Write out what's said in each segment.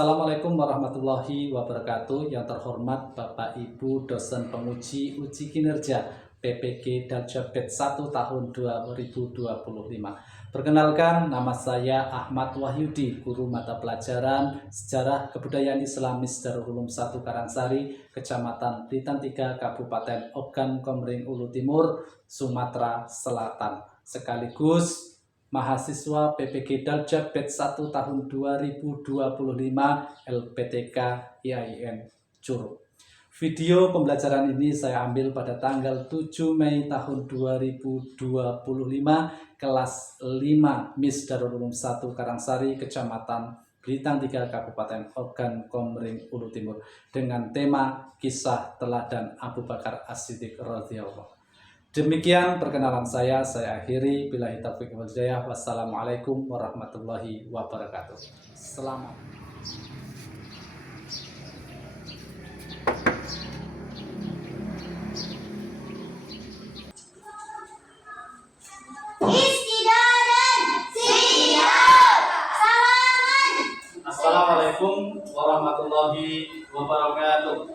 Assalamualaikum warahmatullahi wabarakatuh. Yang terhormat Bapak Ibu dosen penguji uji kinerja PPG Daljabet 1 tahun 2025. Perkenalkan, nama saya Ahmad Wahyudi, guru mata pelajaran Sejarah Kebudayaan Islamis Darul Ulum 1 Karangsari, Kecamatan Blitar 3, Kabupaten Ogan Komering Ulu Timur, Sumatera Selatan. Sekaligus mahasiswa PPG Daljabet 1 tahun 2025 LPTK IAIN Curug. Video pembelajaran ini saya ambil pada tanggal 7 Mei tahun 2025, kelas 5 MIS Darul Ulum 1 Karangsari, Kecamatan Blitar 3, Kabupaten Ogan Komering Ulu Timur, dengan tema Kisah Teladan Abu Bakar As-Siddiq radhiyallahu. Demikian perkenalan saya akhiri. Billahi taufiq wal hidayah. Wassalamualaikum warahmatullahi wabarakatuh. Selamat. Assalamualaikum warahmatullahi wabarakatuh.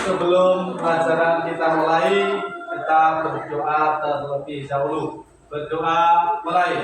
Sebelum pelajaran kita mulai, kita berdoa terlebih dahulu. Berdoa mulai.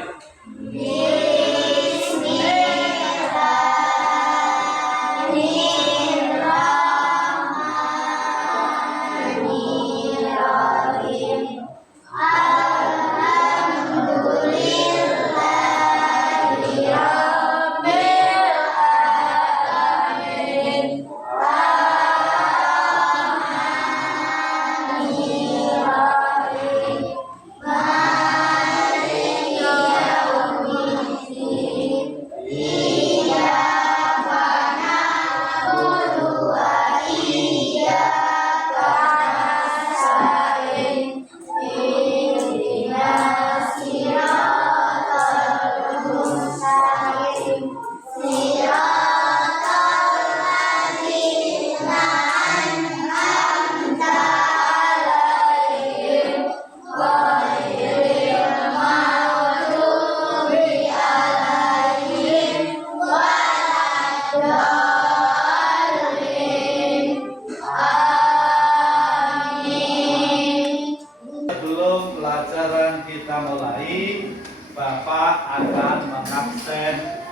Bapak akan mengabsen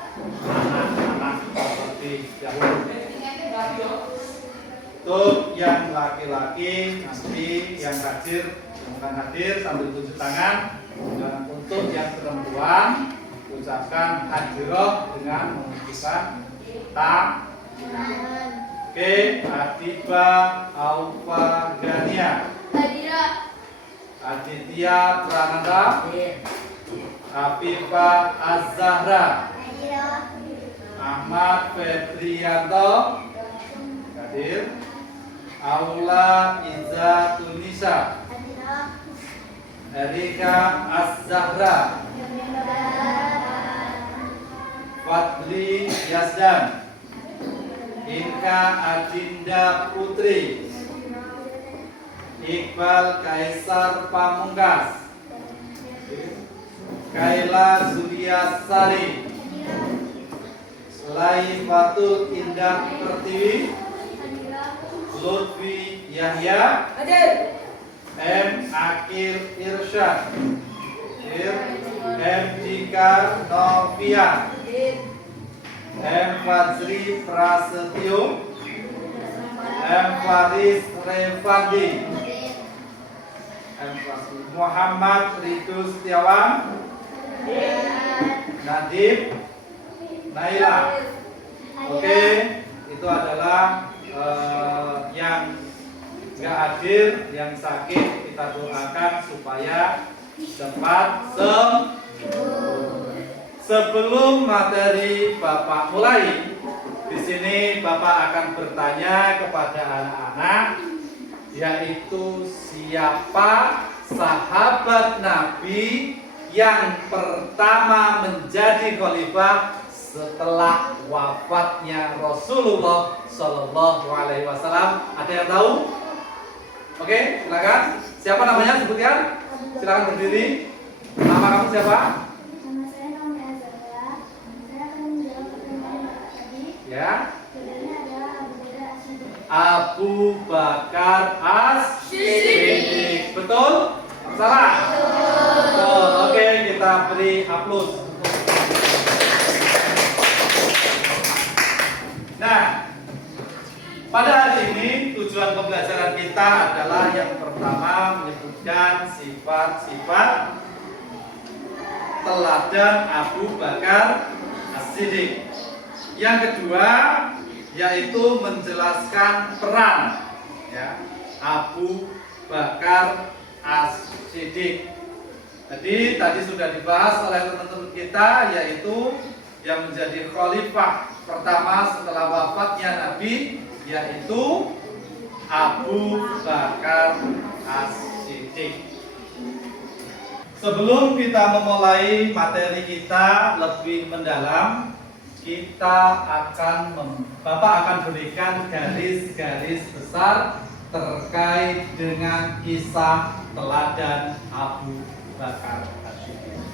anak-anak seperti dahulu. Untuk yang laki-laki nanti yang bukan hadir sambil tunjuk tangan, dan untuk yang perempuan ucapkan hadiroh dengan menunjukkan ta. Oke, Adiba Aufa Gania, Aditya Prananda, Afifah Az-Zahra, Ahmad Febrianto hadir, Aula Iza Tunisa, Erika Az-Zahra, Fadli Yazdan, Inka Adinda Putri, Iqbal Kaisar Pamungkas, Kaila Zuliasari, Laifatul Indah Pertiwi, Lutfi Yahya, M. Akil Irsyad, M. Dika Novia, M. Fadzri Prasetyo, M. Faris Revandi, Muhammad Ridho Setiawan, Nadib, Naila. Oke, itu adalah yang nggak hadir, yang sakit, kita doakan supaya cepat sembuh. Sebelum materi Bapak mulai, di sini Bapak akan bertanya kepada anak-anak, yaitu siapa sahabat Nabi yang pertama menjadi khalifah setelah wafatnya Rasulullah Shallallahu Alaihi Wasallam. Ada yang tahu? Oke, silakan. Siapa namanya? Sebutkan. Silakan berdiri. Nama kamu siapa? Nama saya Naomi Azahra. Saya akan menjawab pertanyaan Bapak tadi. Ya. Jawabannya adalah Abu Bakar As-Siddiq. Abu Bakar As-Siddiq. Betul? Salah? Betul. Oke, kita beri aplaus. Nah, pada hari ini tujuan pembelajaran kita adalah yang pertama menyebutkan sifat-sifat teladan Abu Bakar As-Siddiq. Yang kedua yaitu menjelaskan peran ya, Abu Bakar As-Siddiq. Jadi tadi sudah dibahas oleh teman-teman kita, yaitu yang menjadi khalifah pertama setelah wafatnya Nabi, yaitu Abu Bakar As-Siddiq. Sebelum kita memulai materi kita lebih mendalam, Bapak akan berikan garis-garis besar terkait dengan kisah teladan Abu Bakar As-Siddiq.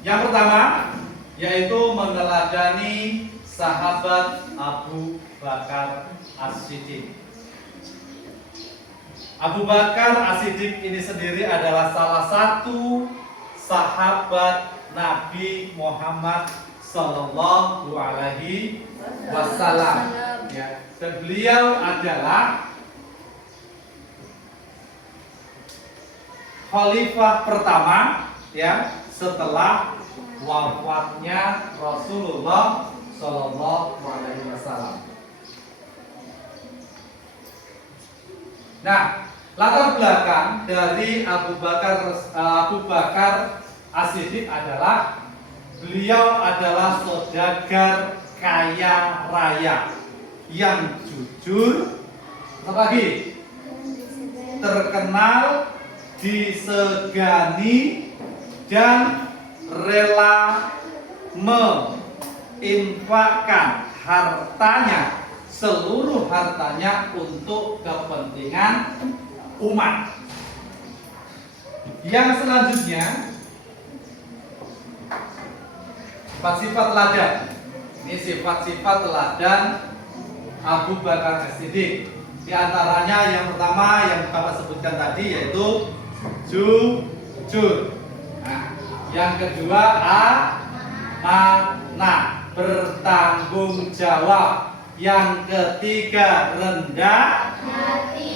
Yang pertama yaitu meneladani sahabat Abu Bakar As-Siddiq. Abu Bakar As-Siddiq ini sendiri adalah salah satu sahabat Nabi Muhammad Sallallahu Alaihi Wasallam. Ya, dan beliau adalah khalifah pertama ya setelah wafatnya Rasulullah Sallallahu Alaihi Wasallam. Nah, latar belakang dari Abu Bakar As-Siddiq adalah beliau adalah saudagar kaya raya yang jujur, apalagi terkenal, disegani, dan rela menginfakkan hartanya, seluruh hartanya untuk kepentingan umat. Yang selanjutnya sifat-sifat teladan. Ini sifat-sifat teladan Abu Bakar As-Siddiq. Di antaranya yang pertama yang Bapak sebutkan tadi yaitu jujur. Nah, yang kedua amanah, bertanggung jawab. Yang ketiga rendah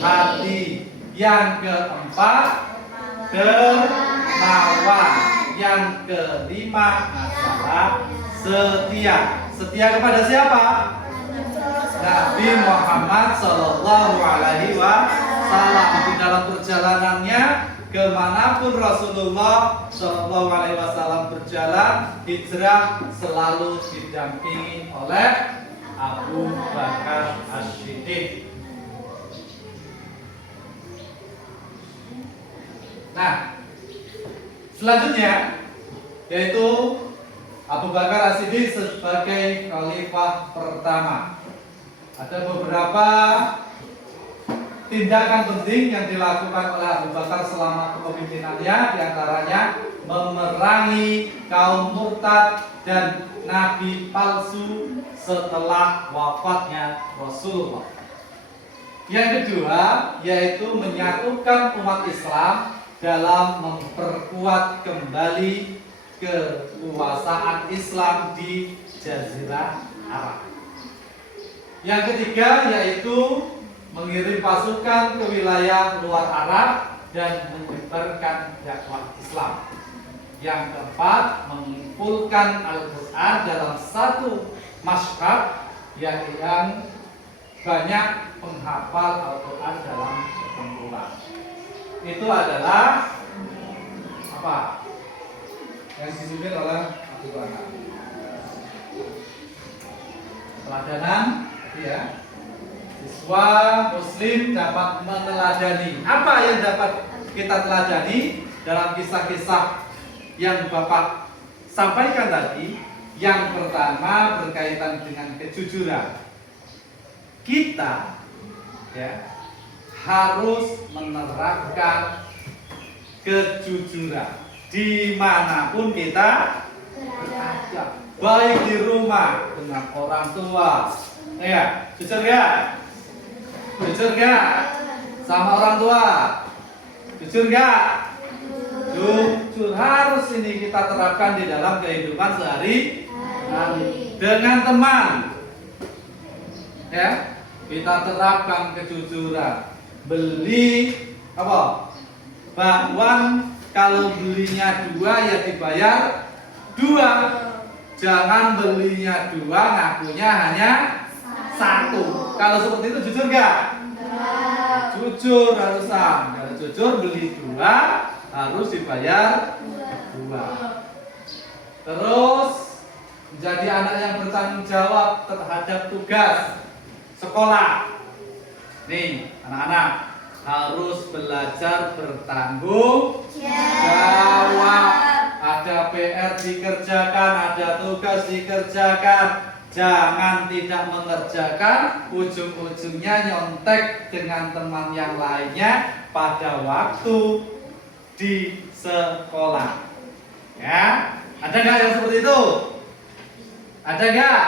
hati. Yang keempat dermawan. Yang kelima adalah setia. Setia kepada siapa? Nabi Muhammad Sallallahu Alaihi Wasallam. Di dalam perjalanannya kemanapun Rasulullah Sallallahu Alaihi Wasallam berjalan, hijrah selalu didampingi oleh Abu Bakar As-Siddiq. Nah, selanjutnya yaitu Abu Bakar As-Siddiq sebagai khalifah pertama. Ada beberapa tindakan penting yang dilakukan oleh Abu Bakar selama kepemimpinannya, diantaranya memerangi kaum murtad dan nabi palsu setelah wafatnya Rasulullah. Yang kedua yaitu menyatukan umat Islam dalam memperkuat kembali kekuasaan Islam di Jazirah Arab. Yang ketiga yaitu mengirim pasukan ke wilayah luar Arab dan menyebarkan dakwah Islam. Yang keempat, mengumpulkan Al-Quran dalam satu masyhad yang banyak penghafal Al-Quran dalam sekumpulan. Itu adalah apa? Yang disusun oleh Abu Bakar. Teladanan, ya. Siswa Muslim dapat meneladani. Apa yang dapat kita teladani dalam kisah-kisah yang Bapak sampaikan tadi? Yang pertama berkaitan dengan kejujuran. Kita, ya, harus menerapkan kejujuran dimanapun kita berada, baik di rumah dengan orang tua, ya, jujur ya, sama orang tua, jujur ya, jujur harus ini kita terapkan di dalam kehidupan sehari-hari. Dengan teman, ya, kita terapkan kejujuran. Beli apa? Bakwan kalau belinya 2 ya dibayar 2. Jangan belinya 2 ngakunya hanya 1. Kalau seperti itu jujur gak? Jujur harusan. Kalau jujur beli 2 harus dibayar 2. Terus menjadi anak yang bertanggung jawab terhadap tugas sekolah. Nih, anak-anak harus belajar bertanggung jawab. Ada PR dikerjakan, ada tugas dikerjakan. Jangan tidak mengerjakan, ujung-ujungnya nyontek dengan teman yang lainnya pada waktu di sekolah. Ya, ada nggak yang seperti itu? Ada nggak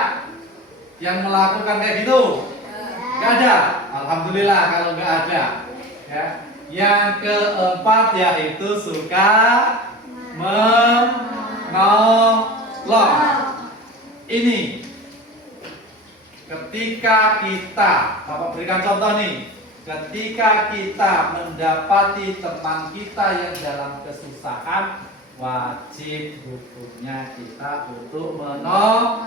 yang melakukan kayak gitu? Nggak ada. Alhamdulillah kalau nggak ada. Ya. Yang keempat yaitu suka menolong. Ini ketika kita, Bapak berikan contoh nih, ketika kita mendapati teman kita yang dalam kesusahan, wajib hukumnya kita untuk menolong.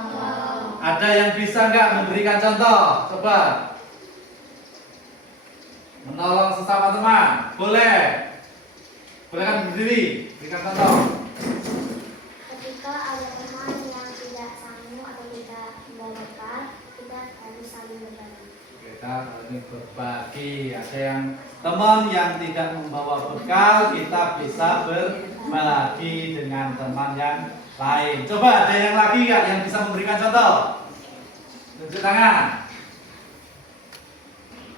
Ada yang bisa nggak memberikan contoh? Coba. Menolong sesama teman, boleh. Boleh kan berdiri, berikan contoh. Ketika ada teman yang tidak sanggup atau tidak membawa bekal, kita harus saling berbagi. Kita saling berbagi. Ada yang teman yang tidak membawa bekal, kita bisa berbagi dengan teman yang lain. Coba ada yang lagi nggak yang bisa memberikan contoh? Tunjuk tangan.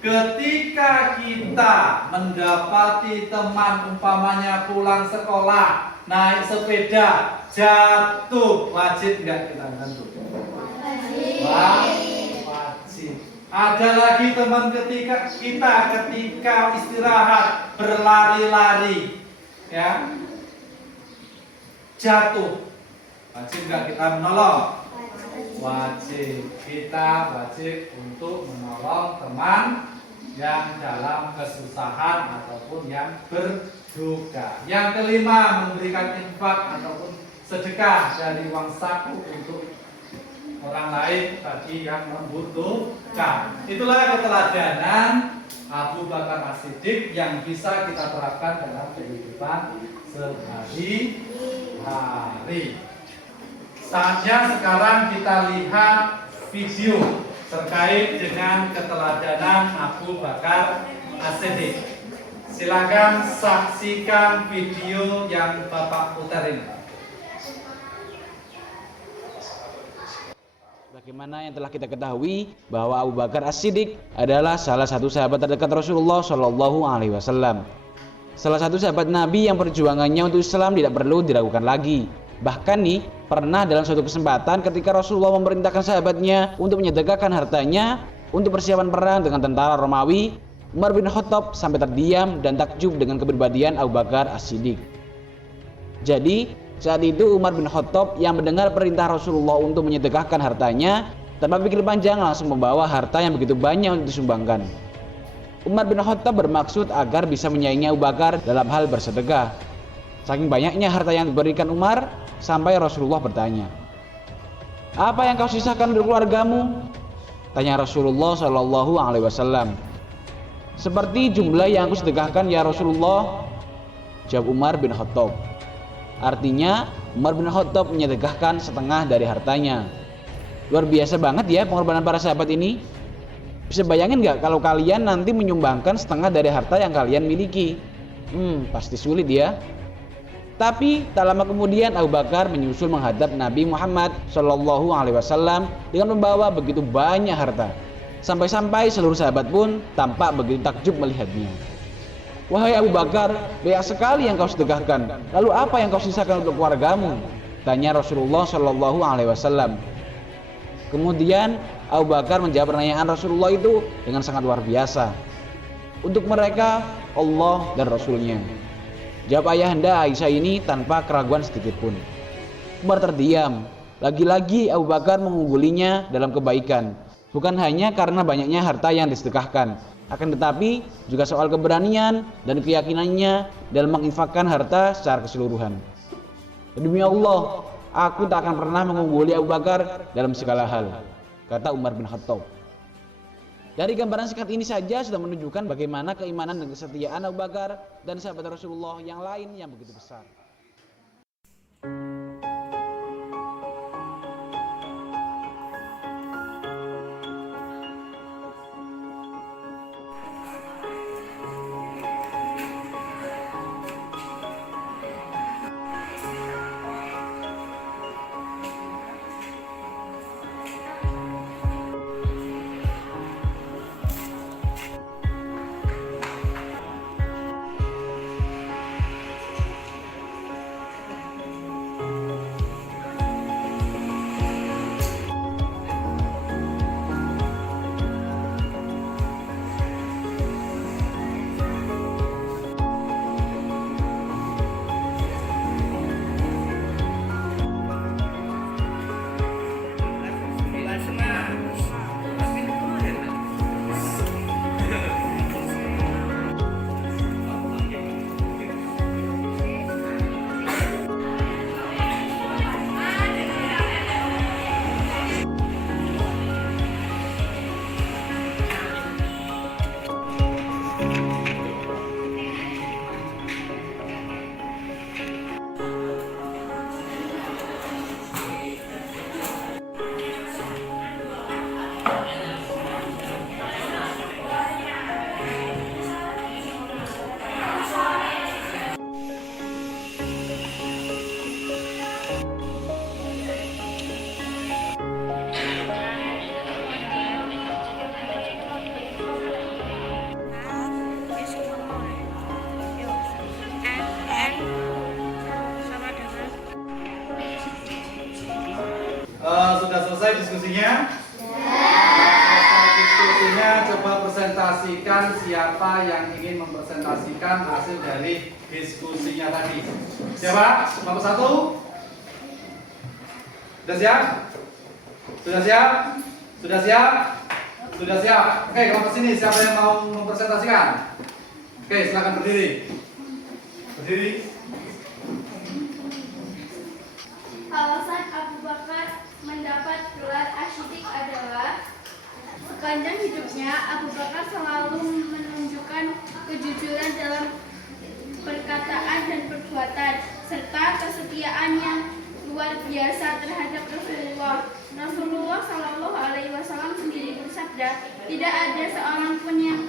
Ketika kita mendapati teman umpamanya pulang sekolah naik sepeda jatuh, wajib nggak kita bantu? Wajib. Ada lagi teman ketika istirahat berlari-lari, ya, jatuh, wajib nggak kita menolong? Wajib. Kita wajib untuk menolong teman yang dalam kesusahan ataupun yang berduka. Yang kelima, memberikan infak ataupun sedekah dari uang saku untuk orang lain bagi yang membutuhkan. Itulah keteladanan Abu Bakar As-Siddiq yang bisa kita terapkan dalam kehidupan sehari-hari. Saatnya sekarang kita lihat video terkait dengan keteladanan Abu Bakar As-Siddiq. Silakan saksikan video yang Bapak putar ini. Bagaimana yang telah kita ketahui bahwa Abu Bakar As-Siddiq adalah salah satu sahabat terdekat Rasulullah Shallallahu Alaihi Wasallam. Salah satu sahabat Nabi yang perjuangannya untuk Islam tidak perlu diragukan lagi. Bahkan nih, pernah dalam suatu kesempatan ketika Rasulullah memerintahkan sahabatnya untuk menyedekahkan hartanya untuk persiapan perang dengan tentara Romawi, Umar bin Khattab sampai terdiam dan takjub dengan kepribadian Abu Bakar As-Siddiq. Jadi, saat itu Umar bin Khattab yang mendengar perintah Rasulullah untuk menyedekahkan hartanya, tanpa pikir panjang langsung membawa harta yang begitu banyak untuk disumbangkan. Umar bin Khattab bermaksud agar bisa menyaingi Abu Bakar dalam hal bersedekah. Saking banyaknya harta yang diberikan Umar, sampai Rasulullah bertanya, "Apa yang kau sisakan untuk keluargamu?" Tanya Rasulullah Shallallahu Alaihi Wasallam. "Seperti jumlah yang aku sedekahkan ya Rasulullah," jawab Umar bin Khattab. Artinya Umar bin Khattab menyedekahkan setengah dari hartanya. Luar biasa banget ya pengorbanan para sahabat ini. Bisa bayangin nggak kalau kalian nanti menyumbangkan setengah dari harta yang kalian miliki? Pasti sulit ya. Tapi tak lama kemudian Abu Bakar menyusul menghadap Nabi Muhammad Shallallahu Alaihi Wasallam dengan membawa begitu banyak harta. Sampai-sampai seluruh sahabat pun tampak begitu takjub melihatnya. "Wahai Abu Bakar, banyak sekali yang kau sedekahkan. Lalu apa yang kau sisakan untuk keluargamu?" tanya Rasulullah Shallallahu Alaihi Wasallam. Kemudian Abu Bakar menjawab pertanyaan Rasulullah itu dengan sangat luar biasa. "Untuk mereka Allah dan Rasulnya," jawab ayahanda Aisyah ini tanpa keraguan sedikit pun. Umar terdiam. Lagi-lagi Abu Bakar mengunggulinya dalam kebaikan, bukan hanya karena banyaknya harta yang disedekahkan, akan tetapi juga soal keberanian dan keyakinannya dalam menginfakkan harta secara keseluruhan. "Demi Allah, aku tak akan pernah mengungguli Abu Bakar dalam segala hal," kata Umar bin Khattab. Dari gambaran singkat ini saja sudah menunjukkan bagaimana keimanan dan kesetiaan Abu Bakar dan sahabat Rasulullah yang lain yang begitu besar. Sudah selesai diskusinya? Selesai diskusinya, coba presentasikan siapa yang ingin mempresentasikan hasil dari diskusinya tadi. Siapa? Nomor 1? Sudah siap? Sudah siap? Sudah siap? Sudah siap? Oke, kelompok sini siapa yang mau mempresentasikan? Oke, silakan berdiri. Berdiri. Alasan Abu Bakar mendapat gelar Asy-Siddiq adalah sepanjang hidupnya Abu Bakar selalu menunjukkan kejujuran dalam perkataan dan perbuatan serta kesetiaan yang luar biasa terhadap Rasulullah. Rasulullah Shallallahu Alaihi Wasallam sendiri bersabda, "Tidak ada seorang pun yang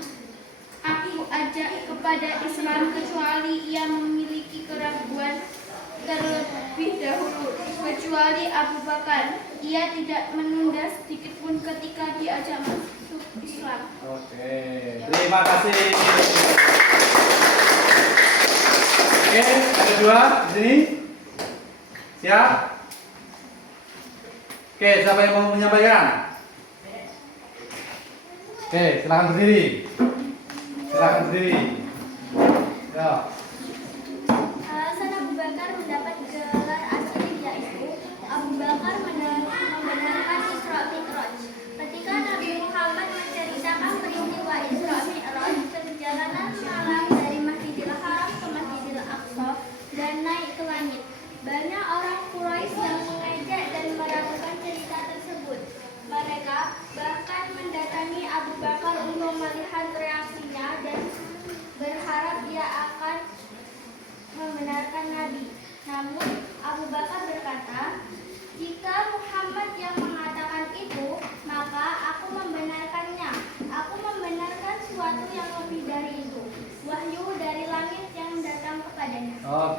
aku ajak kepada Islam kecuali ia memiliki keraguan terlebih dahulu, kecuali Abu Bakar. Ia tidak menunda sedikit pun ketika diajak masuk Islam." Oke, terima kasih. Oke, yang kedua di sini. Siap? Oke, siapa yang mau menyampaikan? Oke, silakan berdiri. Silakan berdiri. Ya. Alasan Abu Bakar mendapat gelar Asy-Siddiq yaitu Abu Bakar membenarkan Isra Mi'raj. Ketika Nabi Muhammad menceritakan peristiwa Isra Mi'raj,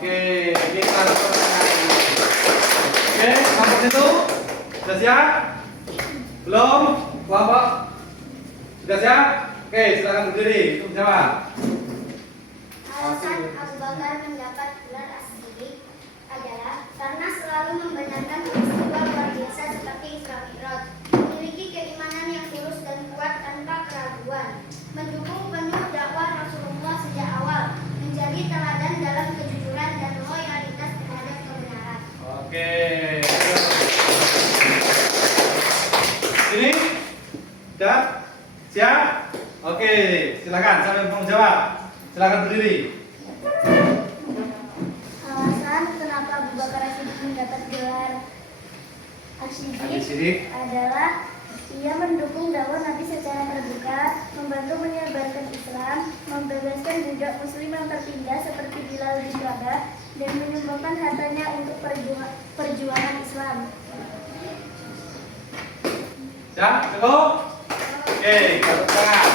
Oke, kita lakukan. Oke, sampai situ. Sudah siap? Belum? Kelompok? Sudah siap? Oke, silakan berdiri. Untuk menjawab. Alasan Abu Bakar mendapat gelar As-Siddiq adalah karena selalu membenarkan peristiwa luar biasa seperti Isra Mi'raj, memiliki keimanan yang tulus dan kuat tanpa keraguan, mendukung penuh dakwah Rasulullah sejak awal, menjadi teladan dalam kejujuran dan loyalitas terhadap kebenaran. Oke. Sini? Sudah? Siap? Oke, silakan sampai mau jawab. Silakan berdiri. Alasan kenapa Abu Bakar As-Siddiq mendapat gelar As-Siddiq adalah ia mendukung dakwah Nabi secara terbuka, membantu menyebarkan Islam, membebaskan budak muslim yang tertindas seperti Bilal bin Rabah, dan menyumbangkan hartanya untuk perjuangan Islam. Ya, cukup? Oke, tepuk tangan.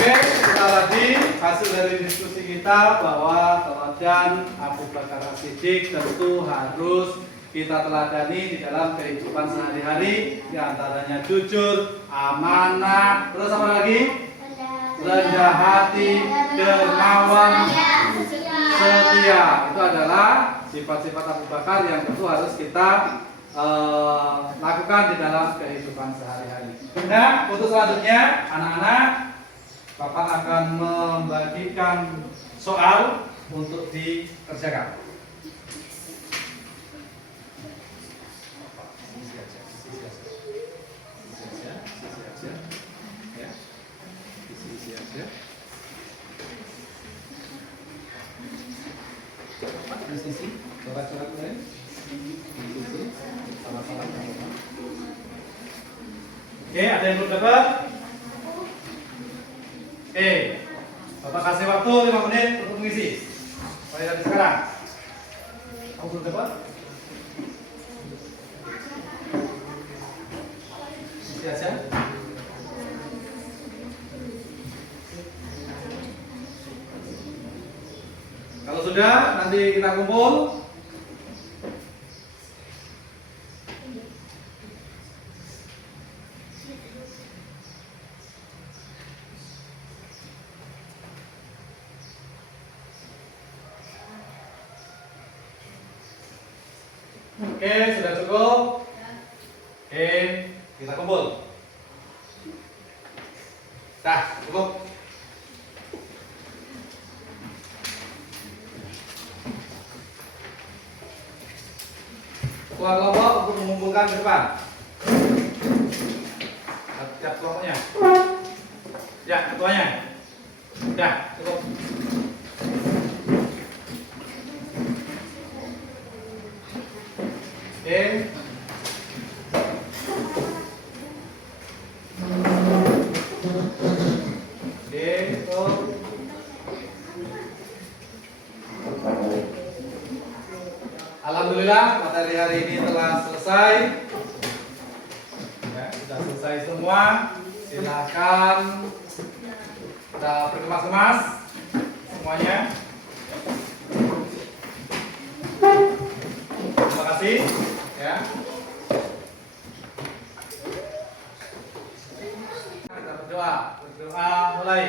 Oke, kita lagi hasil dari diskusi kita bahwa teladan Abu Bakar As-Siddiq tentu harus kita teladani di dalam kehidupan sehari-hari, di antaranya jujur, amanah, terus apa lagi? Rendah hati, dermawan, setia. Itu adalah sifat-sifat Abu Bakar yang tentu harus kita lakukan di dalam kehidupan sehari-hari. Nah, untuk selanjutnya, anak-anak, Bapak akan membagikan soal untuk dikerjakan. Coret-coret lain. Sama-sama. Oke, ada yang belum dapat? Oke, Bapak kasih waktu 5 menit untuk mengisi. Mulai dari sekarang. Kamu belum dapat? Isi aja. Kalau sudah, nanti kita kumpul. Oke, sudah cukup. Oke, kita kumpul. Dah, cukup. Ketua kelompok untuk mengumpulkan ke depan. Setiap kelompoknya. Ya, ketuanya. Dah, cukup. Oke. Oke, cukup. Alhamdulillah materi hari ini telah selesai. Ya, sudah selesai semua. Silakan kita berkemas-kemas semuanya. Terima kasih. Ya. Kita berdoa mulai.